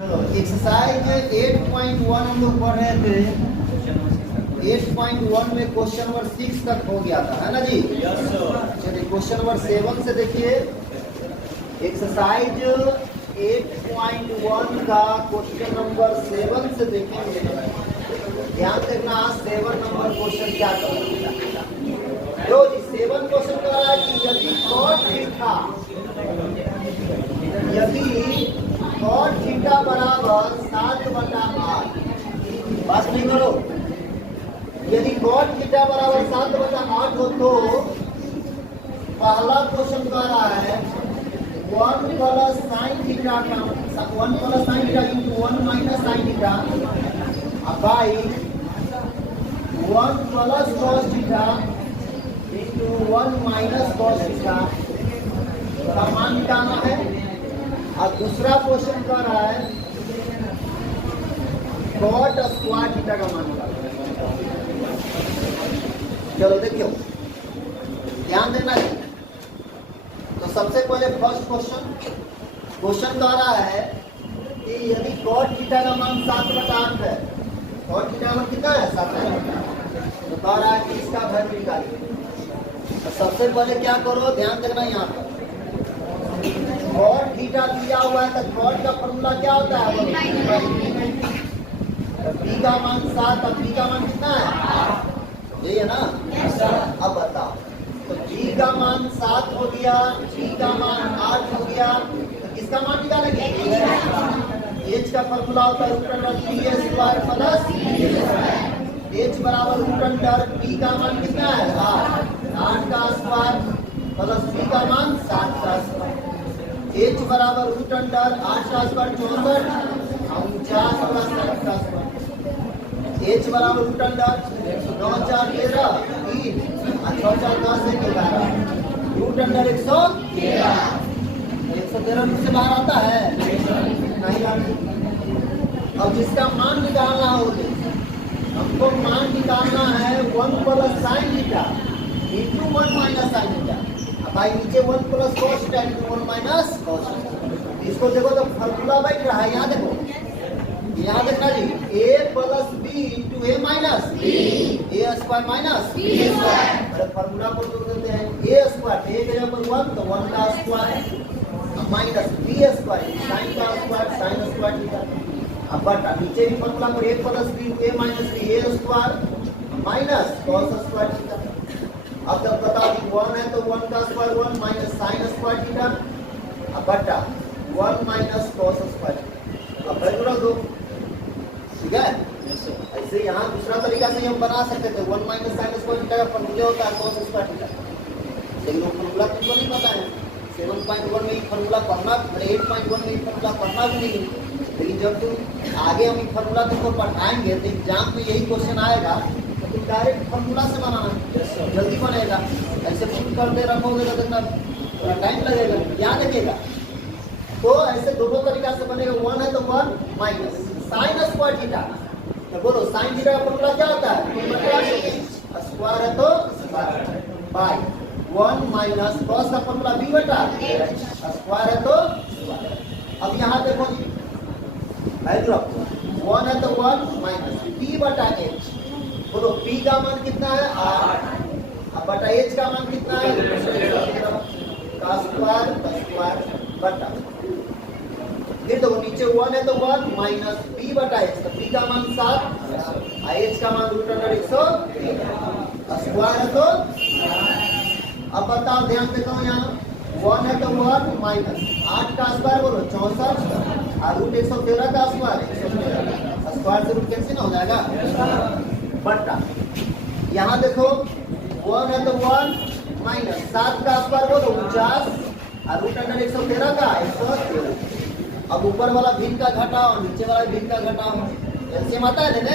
चलो एक्सरसाइज 8.1 हम लोग पढ़ रहे थे। 8.1 में क्वेश्चन नंबर 6 तक हो गया था, है ना जी? चलिए क्वेश्चन नंबर 7 से देखिए। एक्सरसाइज 8.1 का क्वेश्चन नंबर 7 से देखेंगे। ध्यान देखना 7 नंबर क्वेश्चन क्या करेगा। जो 7 क्वेश्चन कह रहा है कि यदि cot थीटा बराबर 7/8, बात नहीं करो। यदि cot थीटा बराबर 7/8 हो तो पहला क्वेश्चन कह रहा है 1 प्लस साइन थीटा का 1 plus sine theta into 1 minus sine theta by 1 plus cos theta into 1 minus cos theta का मान निकालना है। और दूसरा क्वेश्चन कह रहा है cot स्क्वायर थीटा का मान निकालना है। चलो देखियो, ध्यान देना है। तो सबसे पहले फर्स्ट क्वेश्चन कह रहा है कि यदि cot थीटा का मान 7/8 है, cot थीटा का मान कितना है 7/8, तो कह रहा है कि इसका वैल्यू निकालिए। तो सबसे पहले क्या करो, ध्यान देना यहाँ पर cot थीटा दिया हुआ है तो cot का फॉर्मूला क्या होता है? b का मान 7 और b का मान कितना है? यही है ना? अब बताओ, तो b का मान 7 हो गया, b का मान 8 हो गया, तो किसका मान निकालेंगे? h का फॉर्मूला होता है root under b² plus h बराबर रूट अंडर b का मान कितना है? 8 का स्क्वायर प्लस b का मान 7 का स्क्वायर। h बराबर रूट अंडर 8 का स्क्वायर 64 और 49 का स्क्वायर। h बराबर रूट अंडर 9 4 13 3 और 6 4 10 से 11 रूट अंडर 113 रूट से बाहर आता है नहीं आता। अब जिसका मान निकालना हो, हमको मान निकालना है 1 plus sine theta into 1 minus sine theta. भाई नीचे 1 plus cos theta into 1 minus cos theta. इसको देखो तो फॉर्मूला बैठ रहा है, यहाँ देखो, यहाँ देखना जी a plus B into A minus B A square minus B square. अरे फॉर्मूला को तो देते हैं a स्क्वायर, a के जगह पर 1 तो 1 का square minus B square sine का स्क्वायर साइन स्क्वायर थीटा। अब बटा नीचे भी फॉर्मूला पर a plus B A minus B A square minus cos square theta. अब जब बता दी 1 है तो 1 का square 1 minus sine square theta अब बटा 1 माइनस कॉस स्क्वायर। अब वैल्यू रख दो, ठीक है? ऐसे यहाँ दूसरा तरीका से हम बना सकते थे 1 माइनस साइन स्क्वायर थीटा का फॉर्मूला होता है कॉस स्क्वायर थीटा, लेकिन वो फॉर्मूला तुमको नहीं पता है। 7.1 में ये फॉर्मूला पढ़ना, 8.1 में ये फॉर्मूला पढ़ना भी नहीं, लेकिन जब तुम आगे हम ये फॉर्मूला तुमको पढ़ाएंगे तो एग्जाम में यही क्वेश्चन आएगा तो तुम डायरेक्ट फॉर्मूला से बनाना, जल्दी बनेगा। ऐसे खुद करते रखोगे तो कितना टाइम लगेगा, याद रखिएगा। तो ऐसे दोनों तरीका से बनेगा। 1 है तो 1 माइनस साइन स्क्वायर थीटा, तो बोलो साइन थीटा का फॉर्मूला क्या होता है? स्क्वायर है तो स्क्वायर बाय 1 माइनस कॉस का फॉर्मूला b बटा स्क्वायर है तो स्क्वायर। अब यहाँ देखो जी वैल्यू रखो, 1 है तो 1 माइनस b बटा h। बोलो p का मान कितना है? 8। अब बटा h का मान कितना है? का स्क्वायर बटा फिर देखो नीचे 1 है तो 1 माइनस b बटा h, तो b का मान 7 h का मान रूट अंडर 113 स्क्वायर है तो। अब बताओ, ध्यान से कहो, यहाँ 1 है तो 1 माइनस 8 का स्क्वायर बोलो 64 और रूट 113 का स्क्वायर 113 स्क्वायर से रूट कैंसिल हो जाएगा बटा। यहाँ देखो 1 है तो 1 माइनस 7 का स्क्वायर बोलो 49 और रूट अंडर 113 का 113। अब ऊपर वाला भिन्न का घटाओ, नीचे वाला भिन्न का घटाओ, एलसीएम आता है ना?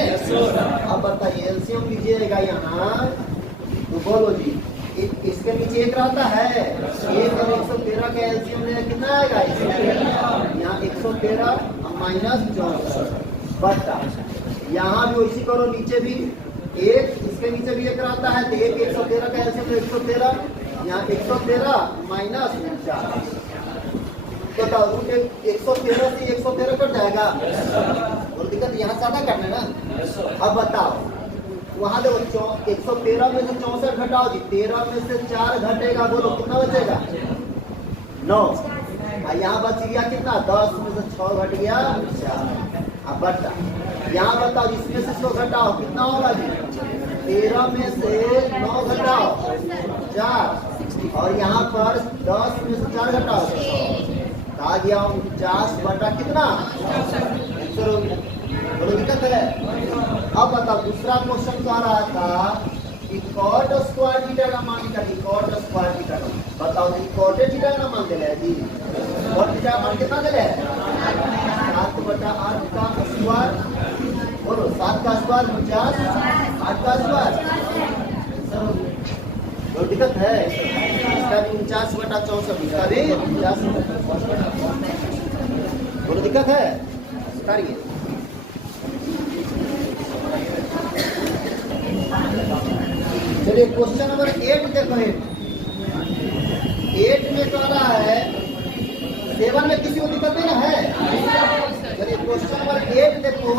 अब बताइए एलसीएम लीजिएगा यहाँ, तो बोलो जी इसके नीचे एक रहता है, 1 और 113 का एलसीएम ले कितना आएगा? यहाँ 113 माइनस 64 बटा। यहाँ भी वैसी करो, नीचे भी एक, इसके नीचे भी एक रहता है तो 1 113 का एलसीएम 113, यहाँ 113 माइनस 49। तो बताओ रूट 113 से 113 कट जाएगा। और दिक्कत यहाँ ज्यादा करना ना। अब बताओ वहां देखो 113 में से 64 घटाओ जी, 13 में से 4 घटेगा, बोलो कितना बचेगा? 9। यहाँ बच गया कितना? 10 में से 6 घट गया 4। अब बटा यहाँ बताओ इसमें से 100 घटाओ कितना होगा जी? 13 में से 9 घटाओ 4, और यहाँ पर 10 में से 4 घटाओ 6, आ गया 49 बटा कितना? बोलो दिक्कत है। अब बताओ दूसरा क्वेश्चन कह रहा था कि कॉट स्क्वायर थीटा का मान निकालिए। कॉट स्क्वायर थीटा का बताओ जी, कॉट थीटा का मान दे जी। कॉट थीटा का मान कितना दे? 7 बटा 8 का स्क्वायर। बोलो 7 का स्क्वायर 50, 8 का स्क्वायर। कोई दिक्कत है? इसका भी 49 बटा 64, इसका भी 50 बटा 64। बोलो दिक्कत है? उतारिए। चलिए क्वेश्चन नंबर 8 देखो। 8 में कह रहा है 7 में किसी को दिक्कत नहीं ना है? चलिए क्वेश्चन नंबर 8 देखो।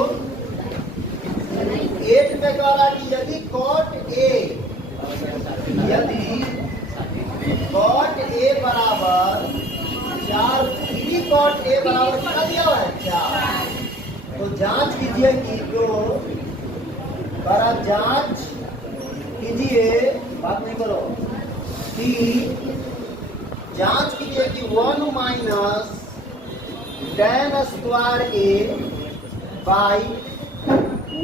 8 में कह रहा है कि यदि cot A बराबर 4, 3 cot A बराबर कितना दिया हुआ है? 4। तो जांच कीजिए कि जो बड़ा जांच कीजिए, बात नहीं करो, कि जांच कीजिए कि 1 minus tan square A by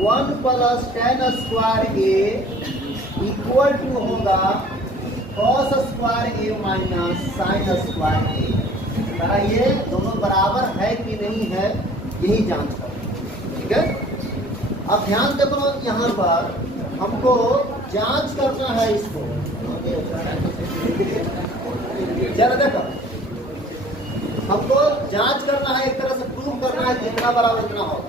1 plus tan square A equal to होगा cos square A minus sin square A। ये दोनों बराबर है कि नहीं है, यही जांच करो। ठीक है, अब ध्यान देखो यहाँ पर हमको जांच करना है इसको। जरा देखो, हमको जांच करना है, एक तरह से प्रूव करना है जितना बराबर इतना होगा।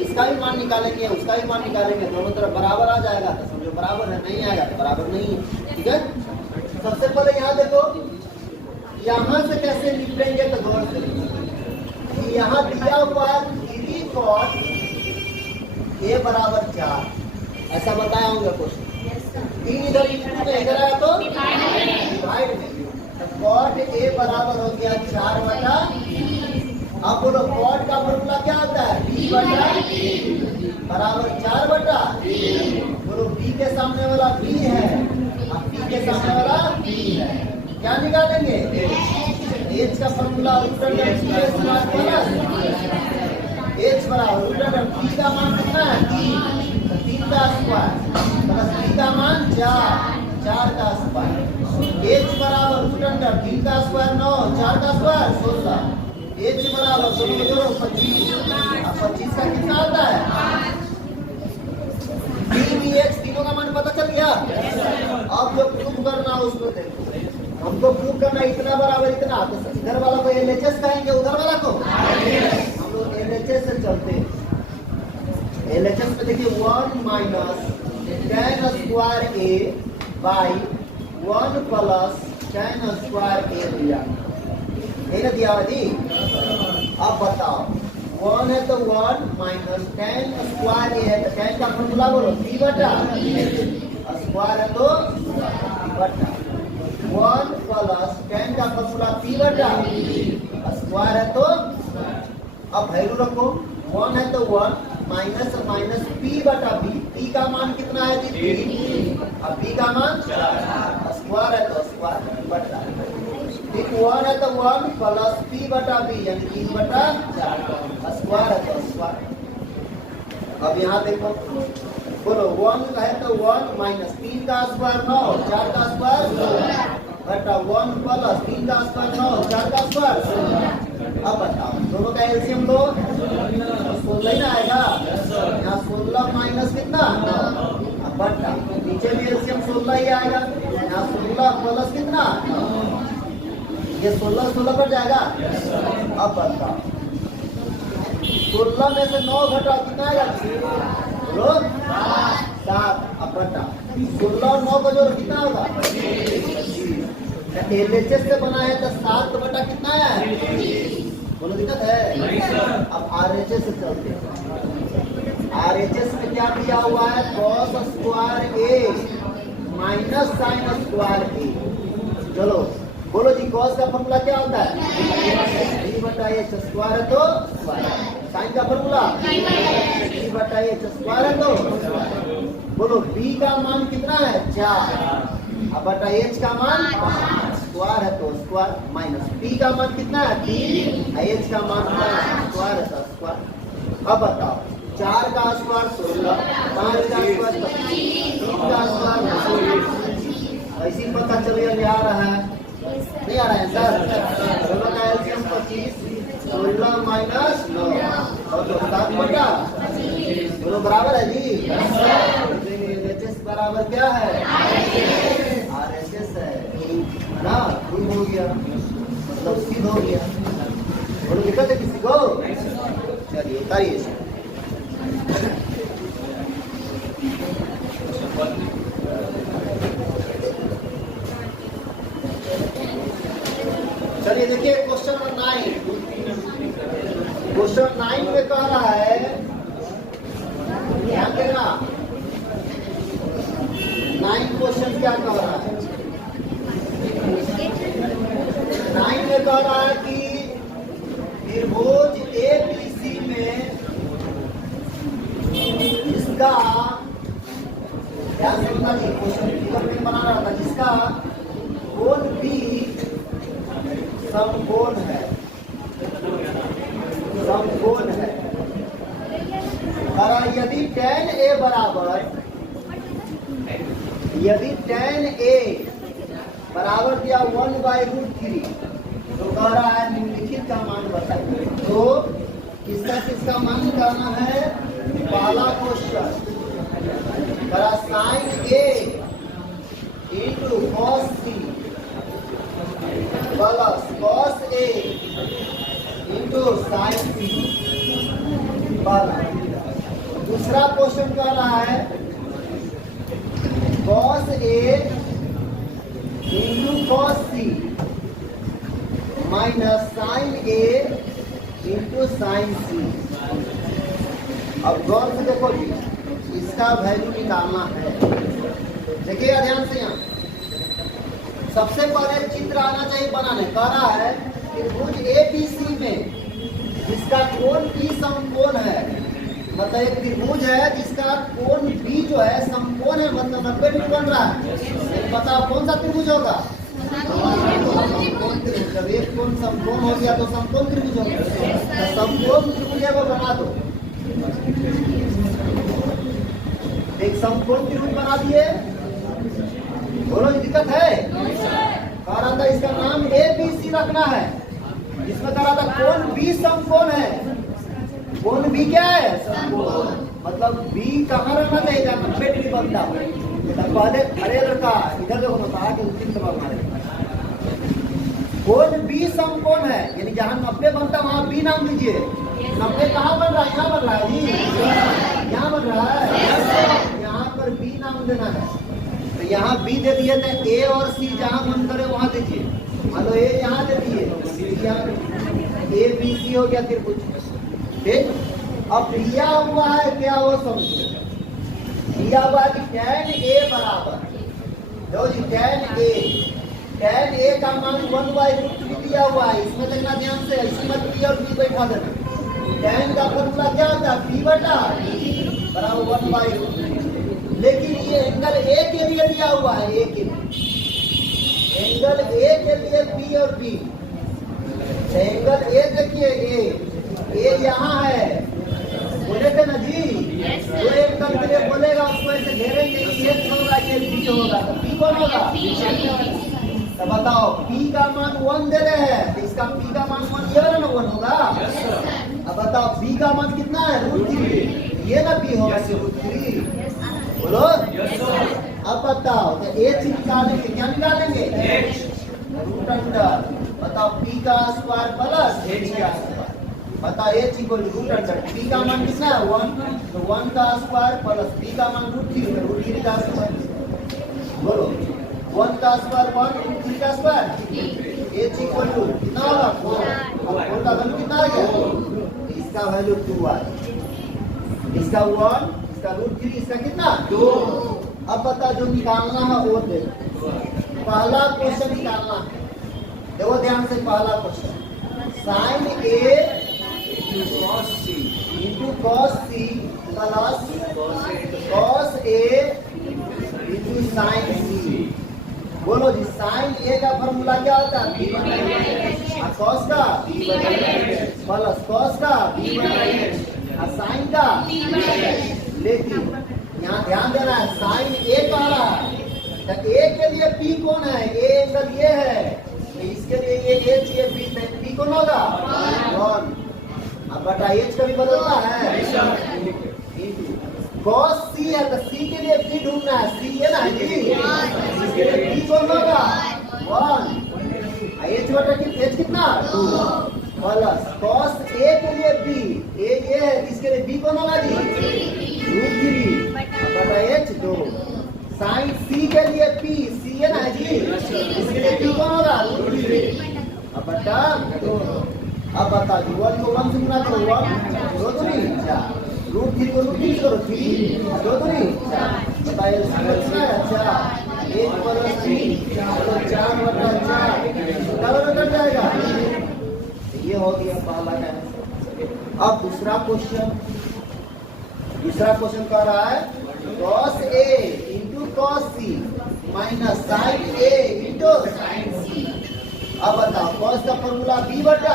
इसका भी मान निकालेंगे, उसका भी मान निकालेंगे, दोनों तरफ बराबर आ जाएगा तो समझो बराबर है, नहीं आएगा तो बराबर नहीं है। ठीक है, सबसे पहले यहाँ देखो, यहाँ से कैसे निपटेंगे तो गौर से। यहाँ दिया हुआ है 3 cot A बराबर 4, ऐसा बताया होंगे क्वेश्चन। 3 इधर इधर आया तो डिवाइड में, cot A बराबर हो गया 4 बटा। अब बोलो cot का फॉर्मूला क्या होता है? B बटा बराबर 4 बटा। बोलो B के सामने वाला B है, अब B के सामने वाला B है, क्या निकालेंगे? H का फॉर्मूला रूट अंडर H बराबर रूट अंडर P का मान कितना है? 3 का स्क्वायर प्लस P का मान 4 का स्क्वायर। H बराबर रूट अंडर 3 का स्क्वायर 9, 4 का स्क्वायर 16। H बराबर दोनों जोड़ो 25। अब 25 का कितना आता है? H तीनों का मान पता चल गया। अब जो प्रूव करना है उसको देखो, हमको प्रूव करना इतना बराबर इतना, तो इधर वाला को LHS कहेंगे, उधर वाला को हम लोग LHS से चलते हैं। LHS में देखिए 1 minus tan square A by 1 plus tan square A दिया, ये ना दिया जी। अब बताओ 1 है तो 1 माइनस tan स्क्वायर A है तो tan का फॉर्मूला बोलो B बटा, स्क्वायर है तो बटा 1 प्लस tan का फॉर्मूला P बटा, स्क्वायर है तो। अब वैल्यू रखो, 1 है तो 1 माइनस माइनस P बटा B। P का मान कितना है जी? 3। अब B का मान स्क्वायर है तो स्क्वायर बटा, ठीक 1 है तो 1 प्लस P बटा B यानी 3 बटा 4, स्क्वायर है तो स्क्वायर। अब यहाँ देखो, बोलो 1 है तो 1 माइनस 3 का स्क्वायर 9, 4 का स्क्वायर बटा 1 प्लस 3 का स्क्वायर 9, 4 का स्क्वायर। अब बताओ दोनों का एलसीएम लो, 16 ही ना आएगा। यहाँ 16 माइनस कितना? अब बटा नीचे भी एलसीएम 16 ही आएगा। यहाँ 16 प्लस कितना? ये 16 16 पर जाएगा। अब बताओ 16 में से 9 घटाओ कितना आएगा? 7। अब बटा 16 और 9 का जोड़ कितना होगा? LHS से बना है तो 7 बटा कितना है? RHS से चलते हैं। RHS में क्या दिया हुआ है? cos square a minus sine square a। चलो बोलो जी, cos का फॉर्मूला क्या होता है? b बटा h स्क्वायर है तो साइन का फॉर्मूला b बटा h स्क्वायर है तो बोलो b का मान कितना है? 4 अब बटा h का मान 5 स्क्वायर है तो स्क्वायर माइनस b का मान कितना है? 3 h का मान स्क्वायर है तो स्क्वायर। अब बताओ 4 का स्क्वायर 16, 5 का स्क्वायर 25, 3 का स्क्वायर 26। ऐसी पता चलिए आ रहा है नहीं आ रहा है सर? दोनों का एलसीएम 25, 16 माइनस 9 और 7 बटा दोनों बराबर है जी। एचएस बराबर क्या है? आरएचएस है ना। प्रूव हो गया, मतलब सिद्ध हो गया। बोलो दिक्कत है किसी को? चलिए उतारिए। चलिए देखिए क्वेश्चन नंबर 9। क्वेश्चन 9 में कह रहा है, ध्यान देना 9 क्वेश्चन क्या कह रहा है? 9 में कह रहा है कि त्रिभुज ABC में इसका, ध्यान सुनना जी, क्वेश्चन फिगर में बना रहा था, जिसका कोण B समकोण है, समकोण है। यदि tan A बराबर, यदि tan A बराबर दिया 1/√3 तो कह रहा है निम्नलिखित का मान बताइए। तो किसका किसका मान निकालना है? पहला क्वेश्चन बड़ा sin A into cos C plus cos A into sin C plus. दूसरा क्वेश्चन कह रहा है cos A into cos C minus sin A into sin C। अब गौर से देखो जी, इसका वैल्यू निकालना है। देखिएगा ध्यान से, यहाँ सबसे पहले चित्र आना चाहिए बनाने। कह रहा है त्रिभुज ABC में जिसका कोण B समकोण है, मतलब एक त्रिभुज है जिसका कोण B जो है समकोण है, मतलब 90 डिग्री बन रहा है। बताओ कौन सा त्रिभुज होगा? जब एक कोण समकोण हो गया तो समकोण त्रिभुज हो गया। तो समकोण त्रिभुज को बना दो, एक समकोण त्रिभुज बना दिए। बोलो दिक्कत है? कह रहा था इसका नाम ABC रखना है, जिसमें कह रहा था कोण B समकोण है। कोण B क्या है? समकोण। मतलब B कहाँ रहना चाहिए? 90 डिग्री बनता है। पहले अरे लड़का इधर देखो, कहा कि उसी तरफ मारे। कोण B समकोण है, यानी जहाँ 90 बनता है वहाँ B नाम दीजिए। 90 कहाँ बन रहा है? यहाँ बन रहा है जी, यहाँ बन रहा है। यहाँ पर B नाम देना है। तो यहाँ B दे दिए थे, A और C जहाँ मन करे वहाँ दीजिए। मान लो A यहाँ दे दिए, ABC हो गया त्रिभुज। ठीक, अब दिया हुआ है क्या वो समझो। दिया हुआ है कि tan A बराबर, जो जी tan A का मान 1/√3 दिया हुआ है। इसमें देखना ध्यान से, इसमें B और B बैठा देना। tan का फॉर्मूला क्या होता है? B बटा बराबर 1/√3। लेकिन ये एंगल A के लिए दिया हुआ है, A के लिए, एंगल A के लिए B और B। एंगल A देखिए, A यहाँ है, बोले थे ना जी। जो एंगल के लिए बोलेगा उसको ऐसे घेरेंगे, ये होगा, ये B होगा, तो B कौन होगा? तो बताओ P का मान 1 दे रहे हैं, तो इसका P का मान 1 ये वाला ना 1 होगा। अब बताओ B का मान कितना है? √3। ये ना B होगा √3। बोलो अब बताओ, तो H निकालेंगे, क्या निकालेंगे? Root under. बताओ P का स्क्वायर प्लस H का स्क्वायर। बताओ H equal to root under. P का मान कितना है? 1, तो 1 का स्क्वायर प्लस P का मान √3, तो √3 का स्क्वायर। बोलो 1 का स्क्वायर 1, √3 का स्क्वायर। H इक्वल टू कितना होगा? 4। अब 4 का वैल्यू कितना आ गया? इसका वैल्यू 2y, इसका 1, इसका √3, इसका कितना 2। अब बता जो निकालना है वो दे। पहला क्वेश्चन निकालना है, देखो ध्यान से। पहला question sin A into cos C plus cos A into sin C। बोलो जी, sin A का फॉर्मूला क्या होता है b/h, और cos का b/h प्लस cos का b/h और sin का b/h। लेकिन यहाँ ध्यान देना है, sin A कह रहा है तो A के लिए P कौन है, A एंगल ये है, तो इसके लिए ये H ये P कौन होगा 1। अब बटा H कभी बदलता है cos C है तो C के लिए P ढूंढना है, C है ना जी, इसके लिए P कौन होगा 1। H बटा H कितना 2 प्लस cos A के लिए B, A ये है, इसके लिए B कौन होगा जी √3 बटा H 2। sin C के लिए P, C है ना जी, इसके लिए P कौन होगा √3 अब बटा 2। अब बता दो 1 को 1 से गुना करो, 1 2 3 4, √3 को √3 से करो 3 2 3 4, बताइए कितना है 4, 1 प्लस 3 तो 4 बटा 4 डबल कट जाएगा। ये हो गया पहला का। अब दूसरा क्वेश्चन कह रहा है cos A into cos C minus sin A into sin C। अब बताओ cos का फॉर्मूला b/h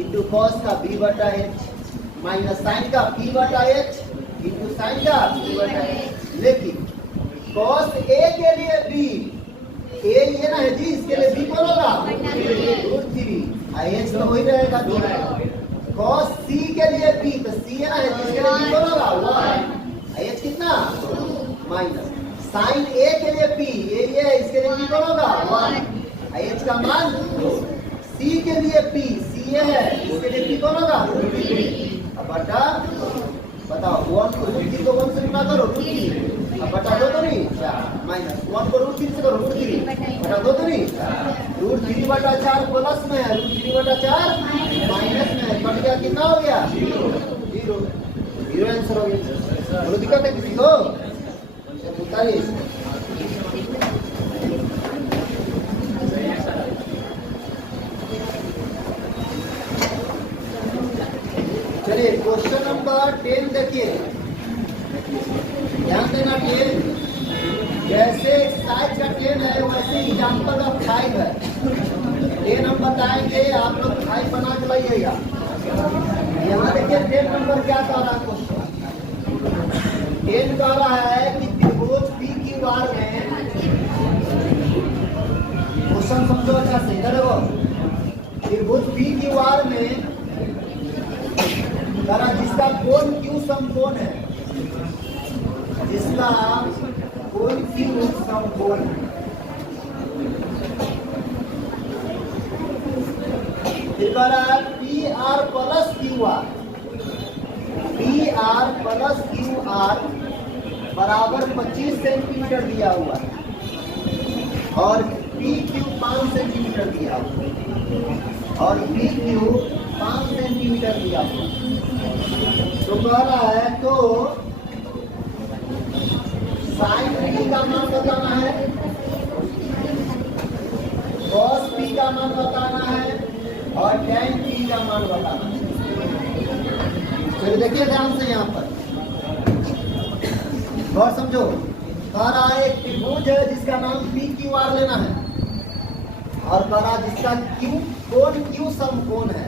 into cos का b/h माइनस sin का b/h into sin का b/h। लेकिन cos A के लिए b, A ये ना है जी, इसके लिए b कौन होगा √3 h तो वही रहेगा 2। cos C के लिए b तो C है ना है, इसके लिए b कौन होगा 1, h कितना माइनस sin A के लिए p, ये है, इसके लिए b कौन होगा 1, h का मान 2। C के लिए p, C ये है, इसके लिए p कौन होगा √3 अब बटा बताओ 1 को √3 को 1 से गुना करो √3 अब बटा 2 तो नहीं 4 माइनस 1 को √3 से करो √3 बटा 2 तो नहीं 4 √3 बटा 4 प्लस में है, √3 बटा 4 माइनस में है, कट गया कितना हो गया 0 आंसर हो गया। बोलो दिक्कत है किसी को बताइए। चलिए क्वेश्चन नंबर 10 देखिए, ध्यान देना। 10 जैसे साइज का 10 है वैसे एग्जाम्पल का 5 है। 10 हम बताएंगे, आप लोग 5 बना के लाइएगा। यहाँ देखिए 10 नंबर क्या कह रहा है क्वेश्चन। 10 कह रहा है कि त्रिभुज PQR में, क्वेश्चन समझो अच्छा से, इधर देखो। त्रिभुज PQR में जिसका कोण Q समकोण है, जिसका कोण Q समकोण है, फिर कह रहा है PR plus QR, PR plus QR बराबर 25 सेंटीमीटर दिया हुआ है और PQ 5 सेंटीमीटर दिया हुआ है और PQ 5 सेंटीमीटर दिया हुआ है। तो कह रहा है तो sin P का मान बताना है, cos P का मान बताना है और tan P का मान बताना है। फिर देखिए ध्यान से यहाँ पर और समझो। कह रहा है एक त्रिभुज है जिसका नाम PQR लेना है और कह रहा जिसका कोण Q समकोण है,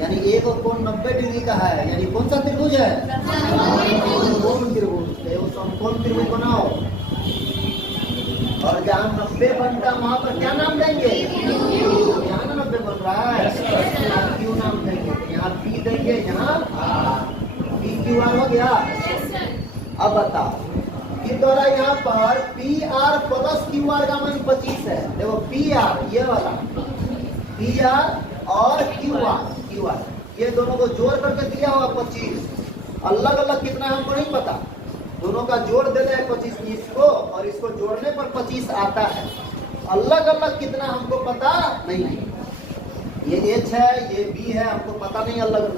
यानी एक कोण 90 डिग्री का है, यानी कौन सा त्रिभुज है समकोण त्रिभुज। समकोण त्रिभुज बनाओ और जहाँ 90 बनता वहां पर क्या नाम देंगे, यहाँ 90 बन रहा है क्यू नाम देंगे, यहाँ P देंगे, यहाँ PQR हो गया। अब बताओ कि द्वारा यहाँ पर PR प्लस QR का मान 25 है। देखो PR ये वाला PR और QR ये दोनों को जोड़ करके दिया हुआ 25। अलग अलग कितना हमको नहीं पता, दोनों का जोड़ देते हैं 25, इसको और इसको जोड़ने पर 25 आता है। अलग अलग कितना हमको पता नहीं है। ये H है, ये B है, हमको पता नहीं अलग अलग।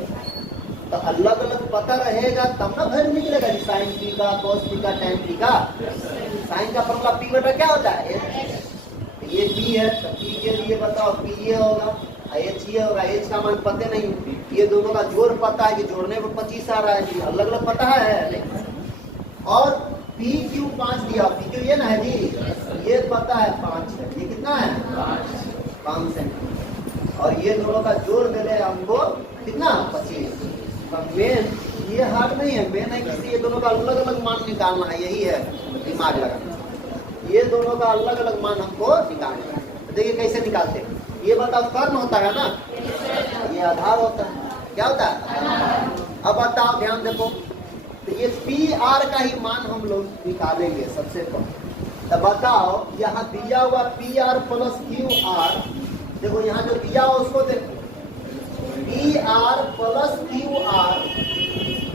तो अलग अलग पता रहेगा तब ना वैल्यू निकलेगा। साइन पी का, कॉस पी का, टैन पी का। साइन का फॉर्मूला पी बटा क्या होता है? ये पी है तो पी के लिए बताओ पी ये होगा, एच ये होगा। एच का मान पता नहीं, ये दोनों का जोड़ पता है कि जोड़ने पर 25 आ रहा है जी, अलग अलग पता है। और पी क्यू 5 दिया, पी क्यू ये ना है जी, ये पता है 5 है, ये कितना है 5 सेंटीमीटर। और ये दोनों का जोड़ दे रहे हमको कितना 25। मेन ये हार्ड नहीं है, मेन है किसी ये दोनों का अलग अलग मान निकालना है, यही है दिमाग लगाना। ये दोनों का अलग अलग मान हमको निकालना है। तो देखिए कैसे निकालते हैं, ये बताओ कर्ण होता है ना, ये आधार होता है, क्या होता है? अब बताओ ध्यान देखो, तो ये पी आर का ही मान हम लोग निकालेंगे सबसे पहले। तो बताओ यहाँ दिया हुआ P R plus Q R, देखो यहाँ जो दिया हुआ उसको देखो, P R plus Q R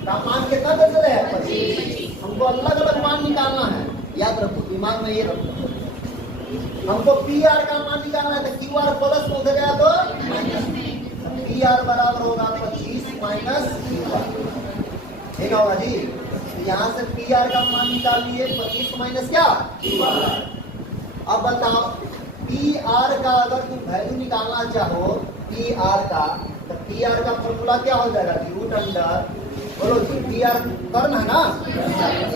का मान कितना दे रहे हैं 25। हमको अलग अलग मान निकालना है, याद रखो दिमाग में ये रखो। हमको पी आर का मान निकालना है, तो क्यू आर प्लस में उधर गया तो पी आर बराबर होगा 25 माइनस क्यू आर, ठीक होगा जी। तो यहाँ से पी आर का मान निकाल लिए 25 माइनस क्या क्यू आर। अब बताओ पी आर का अगर तुम वैल्यू निकालना चाहो पी आर का, तो पी आर का फॉर्मूला क्या हो जाएगा? रूट अंडर, बोलो जी पी आर कर्ण है ना,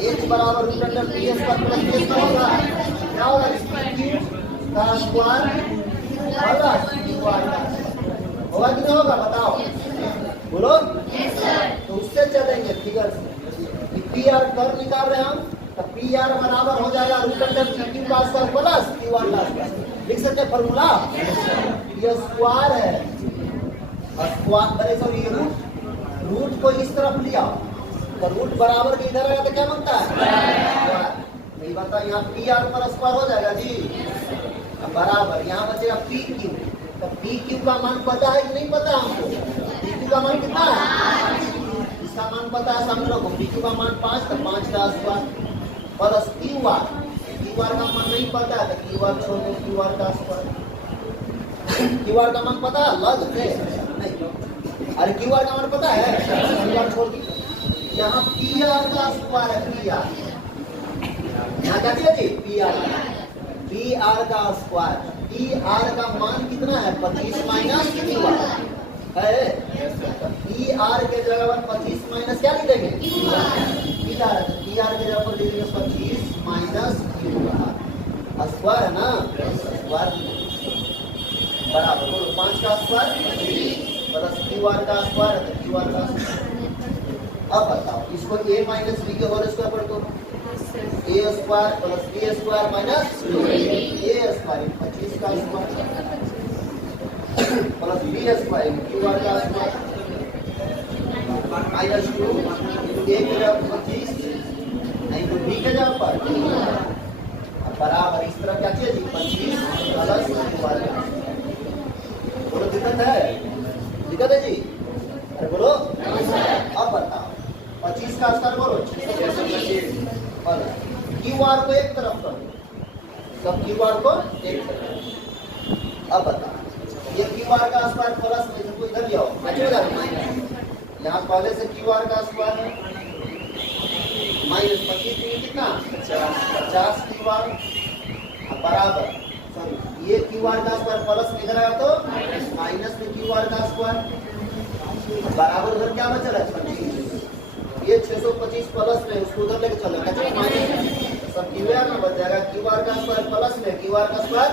एच बराबर रूट अंडर पी एस का प्लस पी एस का होगा, क्या होगा? क्यू का स्क्वायर प्लस क्यू आर का होगा कि नहीं होगा बताओ, बोलो। तो उससे चलेंगे फिगर से, पी आर कर्ण निकाल रहे हैं हम, तो पी आर बराबर हो जाएगा रूट अंडर क्यू का स्क्वायर प्लस क्यू आर का स्क्वायर। लिख सकते फॉर्मूला, ये स्क्वायर है, सॉरी रूट को इस तरफ लिया, तो रूट बराबर के इधर आएगा तो क्या बनता है? नहीं बता, यहाँ पी आर पर स्क्वायर हो जाएगा जी, बराबर यहाँ बचेगा पी क्यू। तो पी क्यू का मान पता है कि नहीं पता हमको? पी क्यू का मान कितना है? इसका मान पता है सामने रखो, पी क्यू का मान 5, तो 5 का square plus Q R. Q R का मान नहीं पता है तो क्यू आर छोड़ दो, क्यू आर का स्क्वायर। क्यू आर का मान पता है लग से नहीं, अरे क्यू आर का मान पता है, क्यू आर छोड़ दीजिए। यहाँ पी आर का स्क्वायर है, पी आर यहाँ क्या दिया G P R, P R का स्क्वायर। पी आर का मान कितना है 25 माइनस क्यू आर है। पी आर के जगह पर 25 माइनस क्या लिखेंगे पी आर, पी आर के जगह पर लिखेंगे 25 माइनस क्यू आर, स्क्वायर है ना, स्क्वायर बराबर बोलो 5 का स्क्वायर प्लस क्यू आर का स्क्वायर है, तो क्यू आर का स्क्वायर। अब बताओ इसको a माइनस बी के होल स्क्वायर पर दो, a square plus b square minus a square 25 का square plus b square Q R का स्क्वायर माइनस 2 a के जगह 25 नहीं तो b के जगह पर बराबर इस तरह क्या चाहिए जी 25 प्लस क्यू आर का। बोलो दिक्कत है? दिक्कत है जी? अरे बोलो। अब बताओ 25 का स्क्वायर बोलो क्यू आर को एक तरफ कर दो, सब क्यू आर को एक तरफ। अब बताओ ये क्यू आर का स्क्वायर प्लस में इसको इधर ले आओ, यहाँ पहले से क्यू आर का स्क्वायर है माइनस 25 में कितना 50 क्यू आर बराबर, सॉरी ये क्यू आर का स्क्वायर प्लस में इधर आया तो माइनस में क्यू आर का स्क्वायर बराबर उधर क्या बचा है 26। ये 625 प्लस में उसको उधर लेके चलो माइनस, सब क्यू आर में बच जाएगा क्यू आर का स्क्वायर प्लस में क्यू आर का स्क्वायर।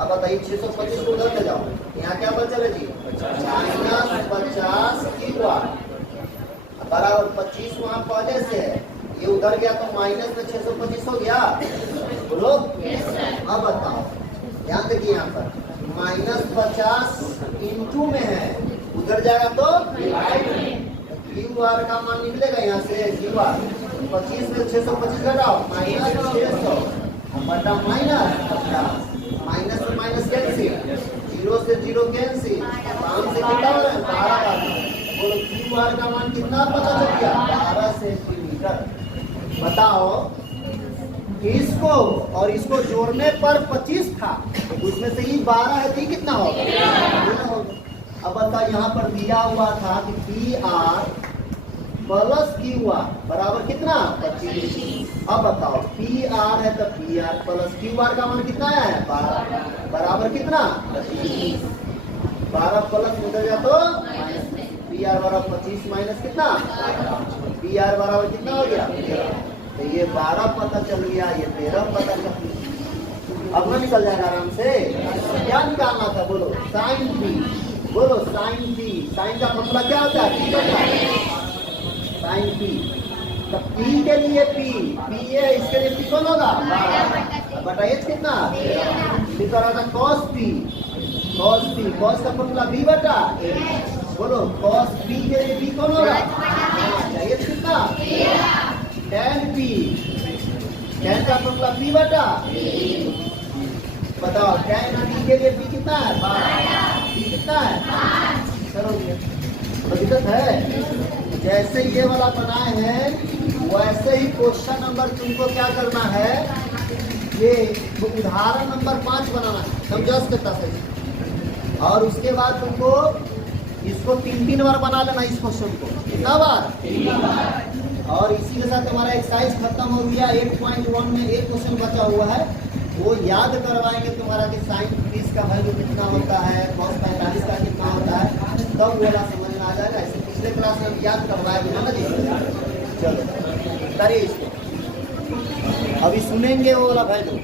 अब बताइए 625 को उधर ले जाओ, यहाँ क्या बचा है जी माइनस 50 क्यू आर बराबर 25 वहाँ पहले से है, ये उधर गया तो माइनस में 625 हो गया, बोलो। अब बताओ ध्यान देखिए यहाँ पर माइनस 50 इंटू में है, उधर जाएगा तो क्यू आर का मान निकलेगा यहाँ से क्यू आर 25 में 625 घटाओ माइनस 600 बटा माइनस 50, माइनस से माइनस कैंसिल, 0 से 0 कैंसिल, 5 से कितना हो रहा है 12। बोलो क्यू आर का मान कितना पता चल गया 12 सेंटीमीटर। बताओ इसको और इसको जोड़ने पर 25 था, तो उसमें से ही 12 है तो कितना होगा? अब अब बता, यहाँ पर दिया हुआ था कि P R plus Q R बराबर कितना 25। अब बताओ पी आर है तो P R plus Q R का मान कितना है 12 बराबर कितना 25। 12 प्लस हो जाएगा तो पी आर बराबर 25 माइनस कितना पी आर बराबर कितना हो गया 13। तो ये 12 पता चल गया, ये 13 पता चल गया। अब ना निकल जाएगा आराम से। क्या निकालना था बोलो साइन पी, बोलो साइन पी। साइन का मतलब क्या होता है पी होता है साइन पी। तो पी के लिए पी है, इसके लिए पी कौन होगा बटा एच कितना फिर होगा cos P. Cos P cos का मतलब बी बटा बोलो कॉस पी के लिए बी कौन होगा एच कितना टैन पी। टैन का मतलब पी बटा बताओ टैन पी के लिए बी कितना है बी कितना है चलो तो दिक्कत है। जैसे ये वाला बनाए हैं वैसे ही क्वेश्चन नंबर तुमको क्या करना है, ये उदाहरण नंबर 5 बनाना है, समझो करता सही। और उसके बाद तुमको इसको 3 बार बना लेना इस क्वेश्चन को। कितना बार? और इसी के साथ हमारा एक्सरसाइज खत्म हो गया। 8.1 में एक क्वेश्चन बचा हुआ है, वो याद करवाएंगे तुम्हारा कि साइन 30 का वैल्यू कितना होता है, कॉस 45 का कितना होता है, तब वो वाला समझ में आ जाएगा। ऐसे पिछले क्लास में याद करवाया बिना ना जी। चलो करिए इसको, अभी सुनेंगे वो वाला वैल्यू।